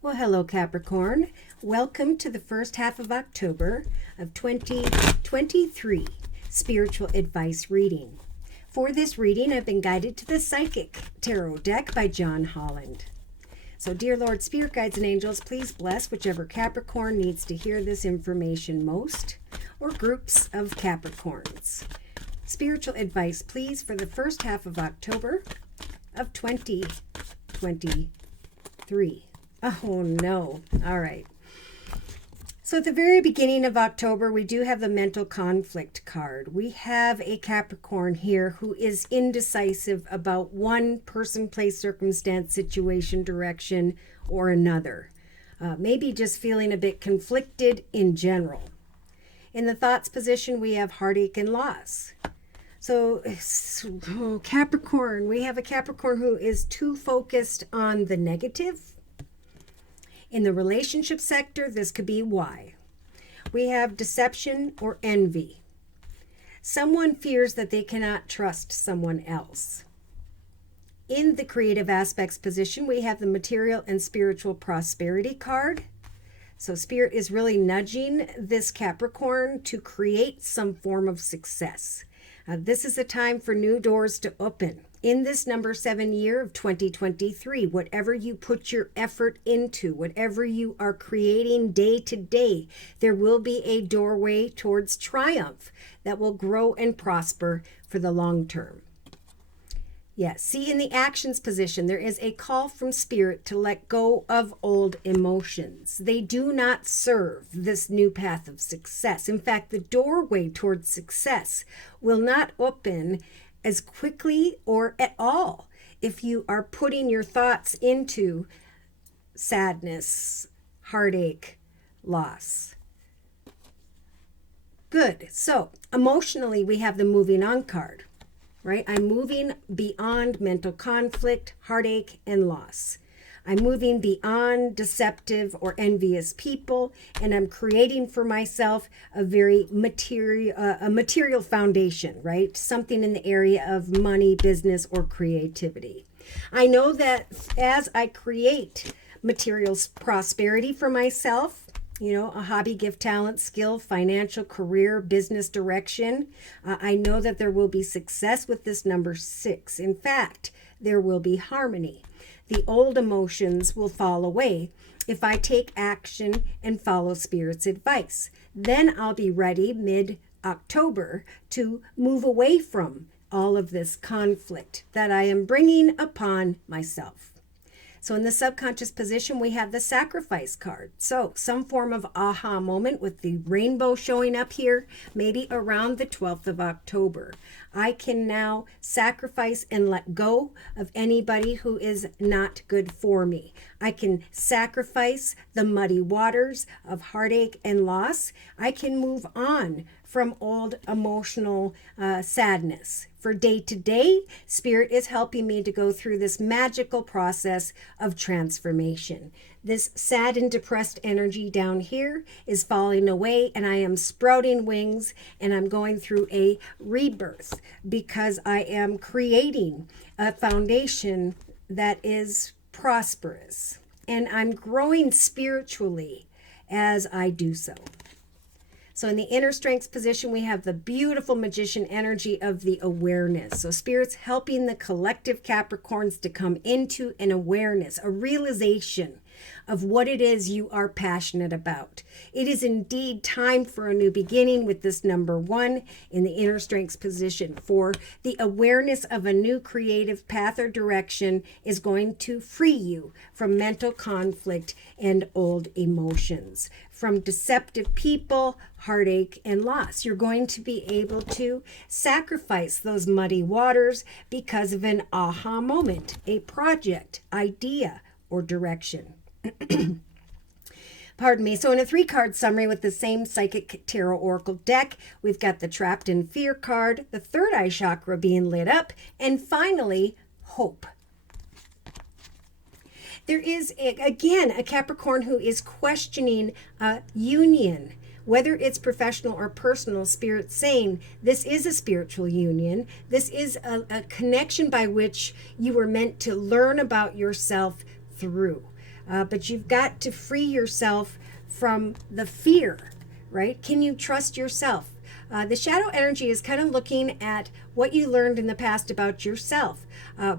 Well, hello, Capricorn. Welcome to the first half of October of 2023 Spiritual Advice Reading. For this reading, I've been guided to the Psychic Tarot deck by John Holland. So, dear Lord, Spirit Guides and Angels, please bless whichever Capricorn needs to hear this information most, or groups of Capricorns. Spiritual advice, please, for the first half of October of 2023. Oh no. All right. So at the very beginning of October, we do have the mental conflict card. We have a Capricorn here who is indecisive about one person, place, circumstance, situation, direction, or another. Maybe just feeling a bit conflicted in general. In the thoughts position, we have heartache and loss. So, Capricorn, we have a Capricorn who is too focused on the negative. In the relationship sector, this could be why. We have deception or envy. Someone fears that they cannot trust someone else. In the creative aspects position, we have the material and spiritual prosperity card. So Spirit is really nudging this Capricorn to create some form of success. This is a time for new doors to open. In this number 7 year of 2023, whatever you put your effort into, whatever you are creating day to day, there will be a doorway towards triumph that will grow and prosper for the long term. Yes, see, in the actions position, there is a call from Spirit to let go of old emotions. They do not serve this new path of success. In fact, the doorway towards success will not open as quickly or at all if you are putting your thoughts into sadness, heartache, loss. Good. So emotionally, we have the moving on card, right? I'm moving beyond mental conflict, heartache, and loss. I'm moving beyond deceptive or envious people, and I'm creating for myself a very material foundation, right? Something in the area of money, business, or creativity. I know that as I create material prosperity for myself, a hobby, gift, talent, skill, financial, career, business direction, I know that there will be success with this number 6. In fact, there will be harmony. The old emotions will fall away if I take action and follow Spirit's advice. Then I'll be ready mid-October to move away from all of this conflict that I am bringing upon myself. So in the subconscious position, we have the sacrifice card. So some form of aha moment with the rainbow showing up here, maybe around the 12th of October. I can now sacrifice and let go of anybody who is not good for me. I can sacrifice the muddy waters of heartache and loss. I can move on from old emotional sadness. For day to day, Spirit is helping me to go through this magical process of transformation. This sad and depressed energy down here is falling away, and I am sprouting wings, and I'm going through a rebirth because I am creating a foundation that is prosperous, and I'm growing spiritually as I do so. So in the inner strengths position, we have the beautiful magician energy of the awareness. So Spirit's helping the collective Capricorns to come into an awareness, a realization of what it is you are passionate about. It is indeed time for a new beginning with this number 1 in the inner strengths position. For the awareness of a new creative path or direction is going to free you from mental conflict and old emotions, from deceptive people, heartache, and loss. You're going to be able to sacrifice those muddy waters because of an aha moment, a project, idea, or direction. Pardon me. So in a 3-card summary with the same Psychic Tarot Oracle deck, we've got the Trapped in Fear card, the third eye chakra being lit up, and finally, hope. There is, again, a Capricorn who is questioning union, whether it's professional or personal. Spirit saying this is a spiritual union. This is a connection by which you were meant to learn about yourself through. but you've got to free yourself from the fear, right? Can you trust yourself? The shadow energy is kind of looking at what you learned in the past about yourself,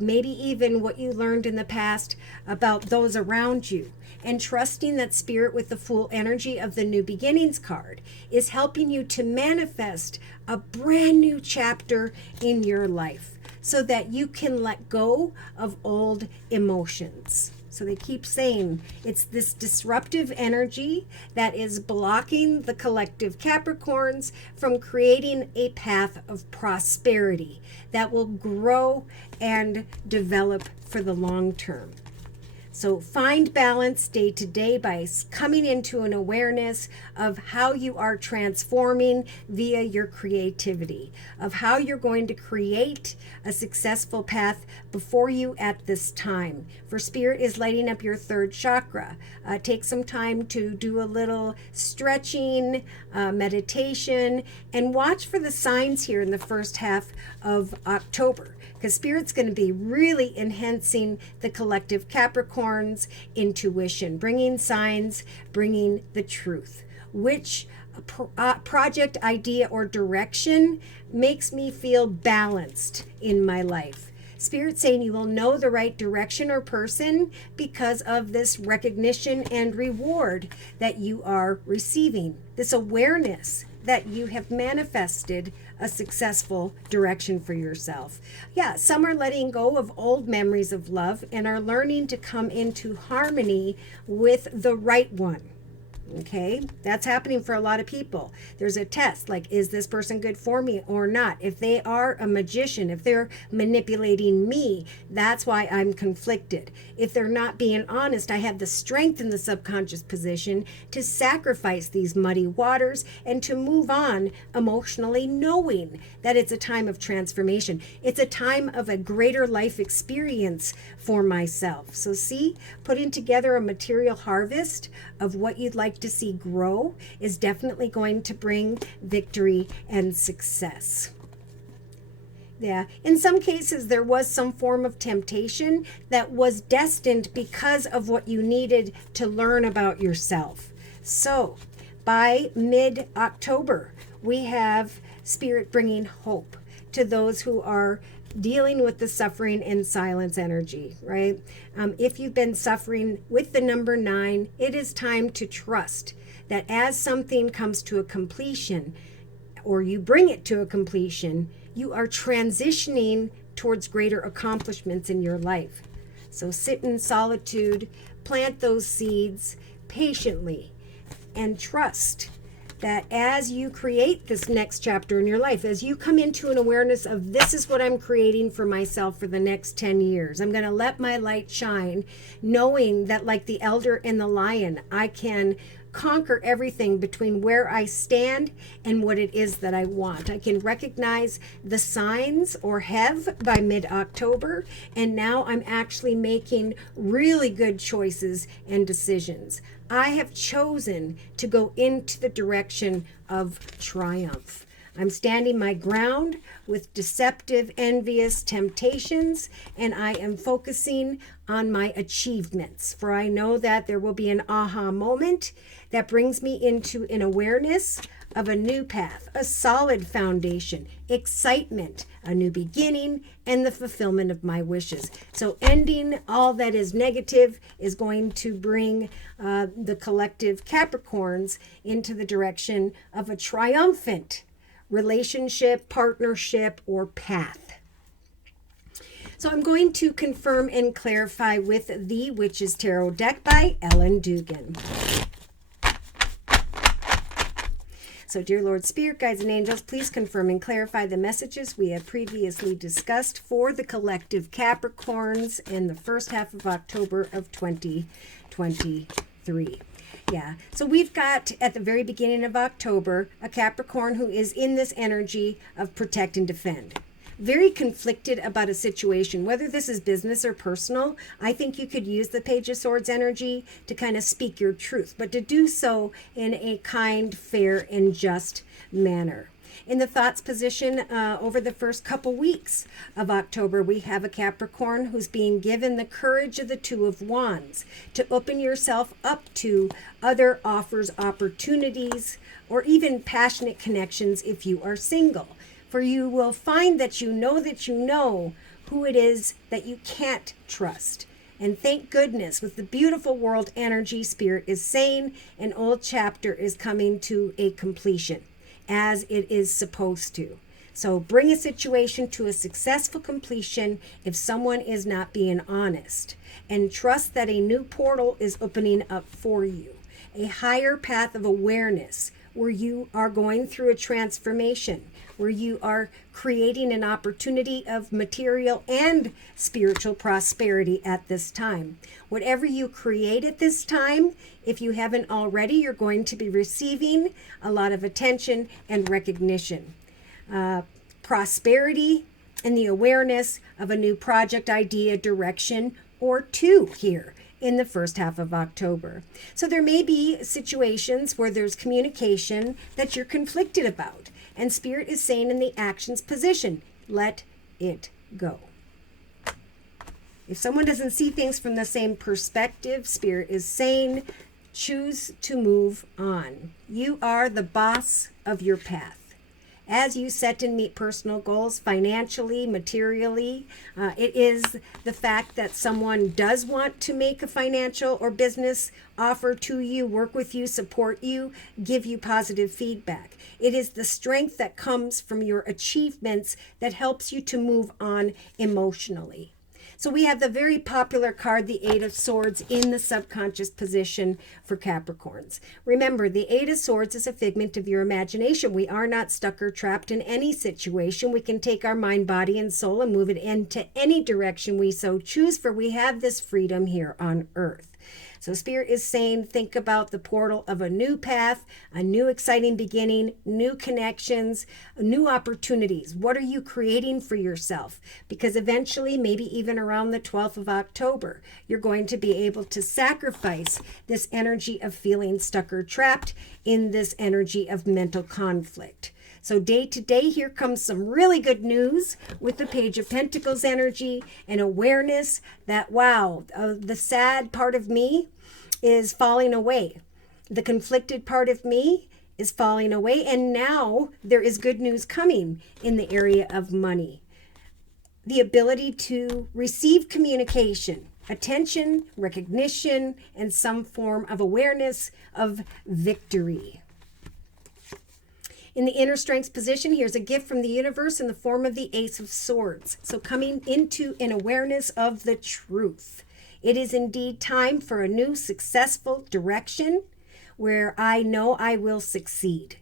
maybe even what you learned in the past about those around you. And trusting that spirit with the full energy of the new beginnings card is helping you to manifest a brand new chapter in your life so that you can let go of old emotions. So they keep saying it's this disruptive energy that is blocking the collective Capricorns from creating a path of prosperity that will grow and develop for the long term. So find balance day to day by coming into an awareness of how you are transforming via your creativity, of how you're going to create a successful path before you at this time. For Spirit is lighting up your third chakra. Take some time to do a little stretching, meditation, and watch for the signs here in the first half of October, because Spirit's going to be really enhancing the collective Capricorn's intuition, bringing signs, bringing the truth. Which project, idea, or direction makes me feel balanced in my life? Spirit saying you will know the right direction or person because of this recognition and reward that you are receiving, this awareness that you have manifested a successful direction for yourself. Yeah, some are letting go of old memories of love and are learning to come into harmony with the right one. Okay, that's happening for a lot of people. There's a test, like, is this person good for me or not? If they are a magician, if they're manipulating me, that's why I'm conflicted. If they're not being honest, I have the strength in the subconscious position to sacrifice these muddy waters and to move on emotionally, knowing that it's a time of transformation. It's a time of a greater life experience for myself. So see, putting together a material harvest of what you'd like to see grow is definitely going to bring victory and success. Yeah, in some cases there was some form of temptation that was destined because of what you needed to learn about yourself. So by mid-October, we have Spirit bringing hope to those who are dealing with the suffering and silence energy, right? If you've been suffering with the number 9, it is time to trust that as something comes to a completion, or you bring it to a completion, you are transitioning towards greater accomplishments in your life. So sit in solitude, plant those seeds patiently, and trust that as you create this next chapter in your life, as you come into an awareness of this is what I'm creating for myself for the next 10 years, I'm going to let my light shine, knowing that like the elder and the lion, I can conquer everything between where I stand and what it is that I want. I can recognize the signs, or have, by mid-October, and now I'm actually making really good choices and decisions. I have chosen to go into the direction of triumph. I'm standing my ground with deceptive, envious temptations, and I am focusing on my achievements. For I know that there will be an aha moment that brings me into an awareness of a new path, a solid foundation, excitement, a new beginning, and the fulfillment of my wishes. So ending all that is negative is going to bring the collective Capricorns into the direction of a triumphant relationship, partnership, or path. So I'm going to confirm and clarify with the Witch's Tarot deck by Ellen Dugan. So, dear Lord, Spirit, guides, and angels, please confirm and clarify the messages we have previously discussed for the collective Capricorns in the first half of October of 2023. Yeah, so we've got at the very beginning of October a Capricorn who is in this energy of protect and defend. Very conflicted about a situation, whether this is business or personal. I think you could use the Page of Swords energy to kind of speak your truth, but to do so in a kind, fair, and just manner. In the thoughts position, over the first couple weeks of October, we have a Capricorn who's being given the courage of the Two of Wands to open yourself up to other offers, opportunities, or even passionate connections if you are single. For you will find that you know who it is that you can't trust. And thank goodness, with the beautiful world energy, Spirit is saying an old chapter is coming to a completion, as it is supposed to. So bring a situation to a successful completion if someone is not being honest. And trust that a new portal is opening up for you. A higher path of awareness where you are going through a transformation, where you are creating an opportunity of material and spiritual prosperity at this time. Whatever you create at this time, if you haven't already, you're going to be receiving a lot of attention and recognition. Prosperity and the awareness of a new project, idea, direction, or two here in the first half of October. So there may be situations where there's communication that you're conflicted about. And Spirit is saying in the actions position, let it go. If someone doesn't see things from the same perspective, Spirit is saying, choose to move on. You are the boss of your path. As you set and meet personal goals financially, materially, it is the fact that someone does want to make a financial or business offer to you, work with you, support you, give you positive feedback. It is the strength that comes from your achievements that helps you to move on emotionally. So we have the very popular card, the Eight of Swords, in the subconscious position for Capricorns. Remember, the Eight of Swords is a figment of your imagination. We are not stuck or trapped in any situation. We can take our mind, body, and soul and move it into any direction we so choose, for we have this freedom here on earth. So Spirit is saying, think about the portal of a new path, a new exciting beginning, new connections, new opportunities. What are you creating for yourself? Because eventually, maybe even around the 12th of October, you're going to be able to sacrifice this energy of feeling stuck or trapped in this energy of mental conflict. So day to day, here comes some really good news with the Page of Pentacles energy and awareness that, wow, the sad part of me is falling away. The conflicted part of me is falling away. And now there is good news coming in the area of money. The ability to receive communication, attention, recognition, and some form of awareness of victory. In the inner strength position, here's a gift from the universe in the form of the Ace of Swords. So coming into an awareness of the truth. It is indeed time for a new successful direction where I know I will succeed.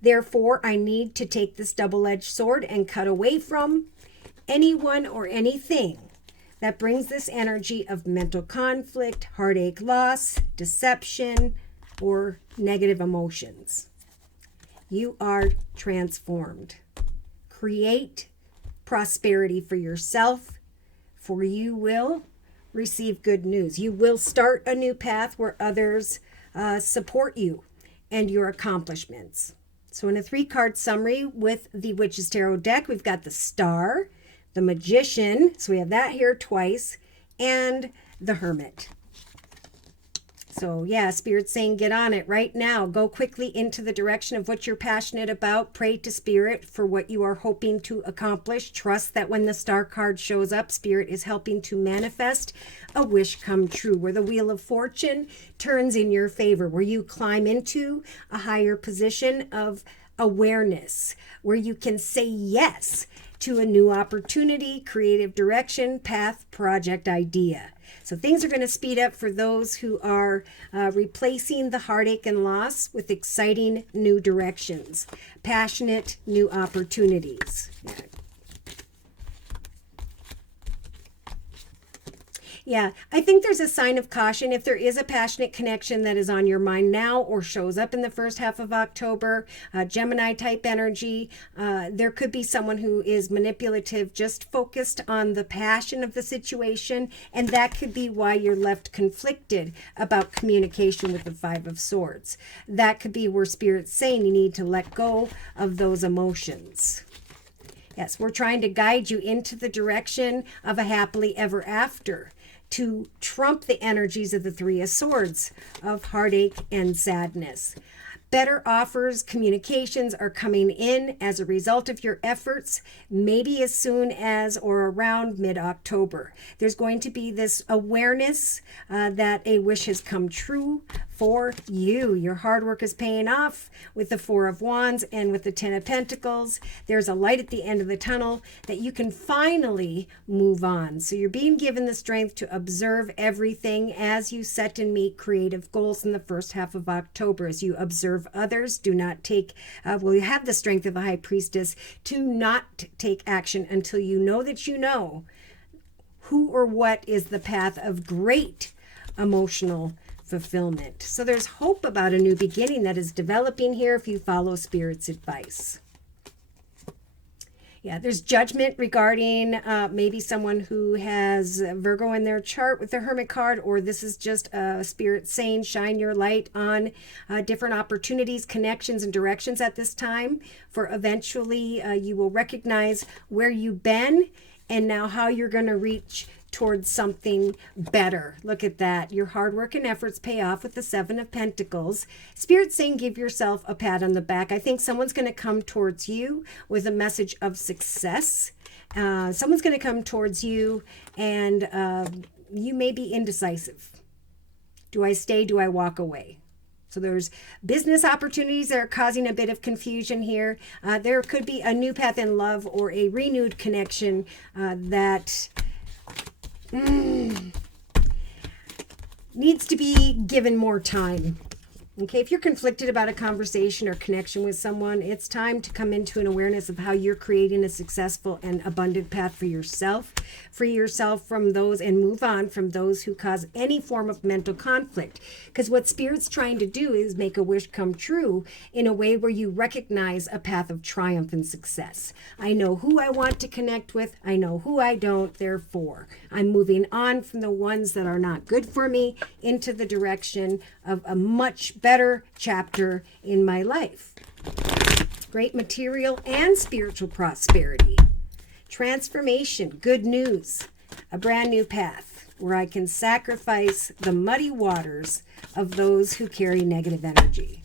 Therefore, I need to take this double-edged sword and cut away from anyone or anything that brings this energy of mental conflict, heartache, loss, deception, or negative emotions. You are transformed. Create prosperity for yourself, for you will receive good news. You will start a new path where others support you and your accomplishments. So in a 3-card summary with the Witch's Tarot deck, we've got the Star, the Magician, so we have that here twice, and the Hermit. So yeah, Spirit's saying get on it right now. Go quickly into the direction of what you're passionate about. Pray to Spirit for what you are hoping to accomplish. Trust that when the Star card shows up, Spirit is helping to manifest a wish come true, where the Wheel of Fortune turns in your favor, where you climb into a higher position of awareness, where you can say yes to a new opportunity, creative direction, path, project, idea. So things are going to speed up for those who are replacing the heartache and loss with exciting new directions, passionate new opportunities. Yeah, I think there's a sign of caution. If there is a passionate connection that is on your mind now or shows up in the first half of October, Gemini type energy, there could be someone who is manipulative, just focused on the passion of the situation. And that could be why you're left conflicted about communication with the Five of Swords. That could be where Spirit's saying you need to let go of those emotions. Yes, we're trying to guide you into the direction of a happily ever after, to trump the energies of the Three of Swords, of heartache and sadness. Better offers, communications are coming in as a result of your efforts, maybe as soon as or around mid-October. There's going to be this awareness that a wish has come true for you. Your hard work is paying off with the Four of Wands and with the Ten of Pentacles. There's a light at the end of the tunnel that you can finally move on. So you're being given the strength to observe everything as you set and meet creative goals in the first half of October. As you observe others, do not take, you have the strength of a high priestess to not take action until you know that you know who or what is the path of great emotional fulfillment. So there's hope about a new beginning that is developing here if you follow Spirit's advice. Yeah, there's judgment regarding maybe someone who has Virgo in their chart with the Hermit card, or this is just Spirit saying shine your light on different opportunities, connections, and directions at this time, for eventually you will recognize where you've been and now how you're going to reach towards something better. Look at that. Your hard work and efforts pay off with the Seven of Pentacles. Spirit's saying give yourself a pat on the back. I think someone's going to come towards you with a message of success. Someone's going to come towards you and you may be indecisive. Do I stay? Do I walk away? So there's business opportunities that are causing a bit of confusion here. There could be a new path in love or a renewed connection that needs to be given more time. Okay, if you're conflicted about a conversation or connection with someone, it's time to come into an awareness of how you're creating a successful and abundant path for yourself. Free yourself from those and move on from those who cause any form of mental conflict. Because what Spirit's trying to do is make a wish come true in a way where you recognize a path of triumph and success. I know who I want to connect with. I know who I don't. Therefore, I'm moving on from the ones that are not good for me into the direction of a much better chapter in my life. Great material and spiritual prosperity. Transformation, good news, a brand new path where I can sacrifice the muddy waters of those who carry negative energy.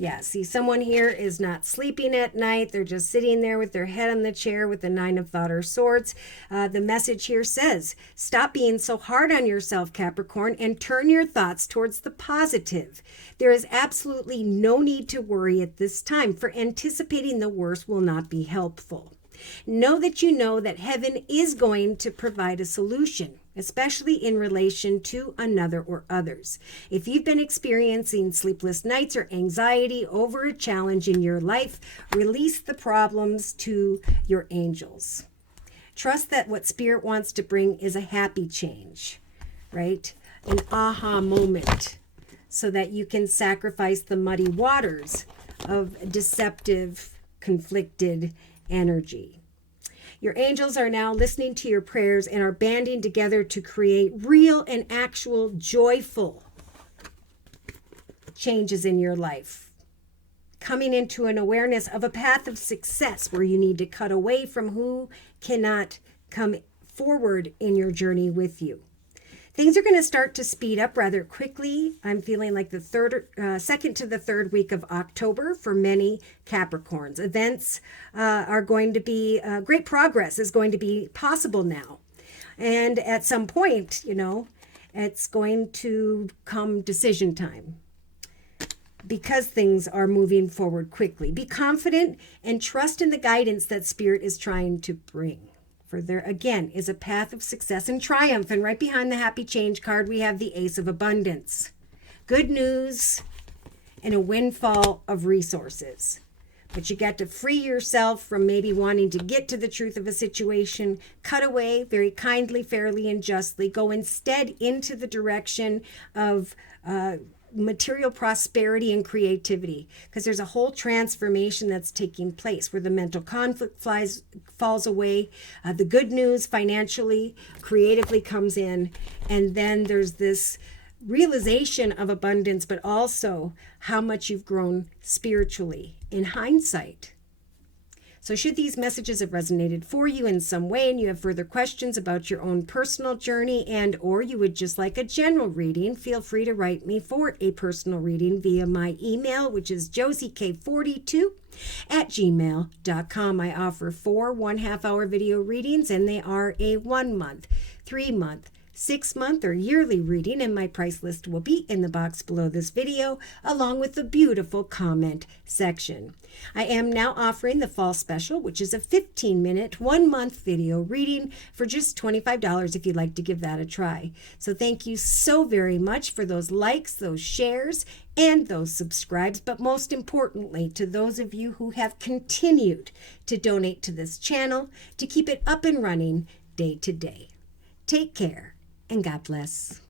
Yeah, see, someone here is not sleeping at night. They're just sitting there with their head on the chair with the Nine of Thought or Swords. The message here says, stop being so hard on yourself, Capricorn, and turn your thoughts towards the positive. There is absolutely no need to worry at this time, for anticipating the worst will not be helpful. Know that you know that heaven is going to provide a solution, especially in relation to another or others. If you've been experiencing sleepless nights or anxiety over a challenge in your life, release the problems to your angels. Trust that what Spirit wants to bring is a happy change, right? An aha moment, so that you can sacrifice the muddy waters of deceptive, conflicted energy. Your angels are now listening to your prayers and are banding together to create real and actual joyful changes in your life. Coming into an awareness of a path of success where you need to cut away from who cannot come forward in your journey with you. Things are going to start to speed up rather quickly. I'm feeling like the second to the third week of October for many Capricorns. Events are going to be, great progress is going to be possible now. And at some point, it's going to come decision time, because things are moving forward quickly. Be confident and trust in the guidance that Spirit is trying to bring. For there, again, is a path of success and triumph. And right behind the Happy Change card, we have the Ace of Abundance. Good news and a windfall of resources. But you got to free yourself from maybe wanting to get to the truth of a situation, cut away very kindly, fairly, and justly, go instead into the direction of material prosperity and creativity, because there's a whole transformation that's taking place where the mental conflict falls away, the good news financially, creatively comes in, and then there's this realization of abundance, but also how much you've grown spiritually in hindsight. So should these messages have resonated for you in some way and you have further questions about your own personal journey and or you would just like a general reading, feel free to write me for a personal reading via my email, which is josiek42@gmail.com. I offer 4 1/2-hour video readings, and they are a 1 month, 3 month, 6-month, or yearly reading, and my price list will be in the box below this video, along with the beautiful comment section. I am now offering the fall special, which is a 15-minute, 1-month video reading for just $25 if you'd like to give that a try. So thank you so very much for those likes, those shares, and those subscribes, but most importantly, to those of you who have continued to donate to this channel to keep it up and running day to day. Take care. And God bless.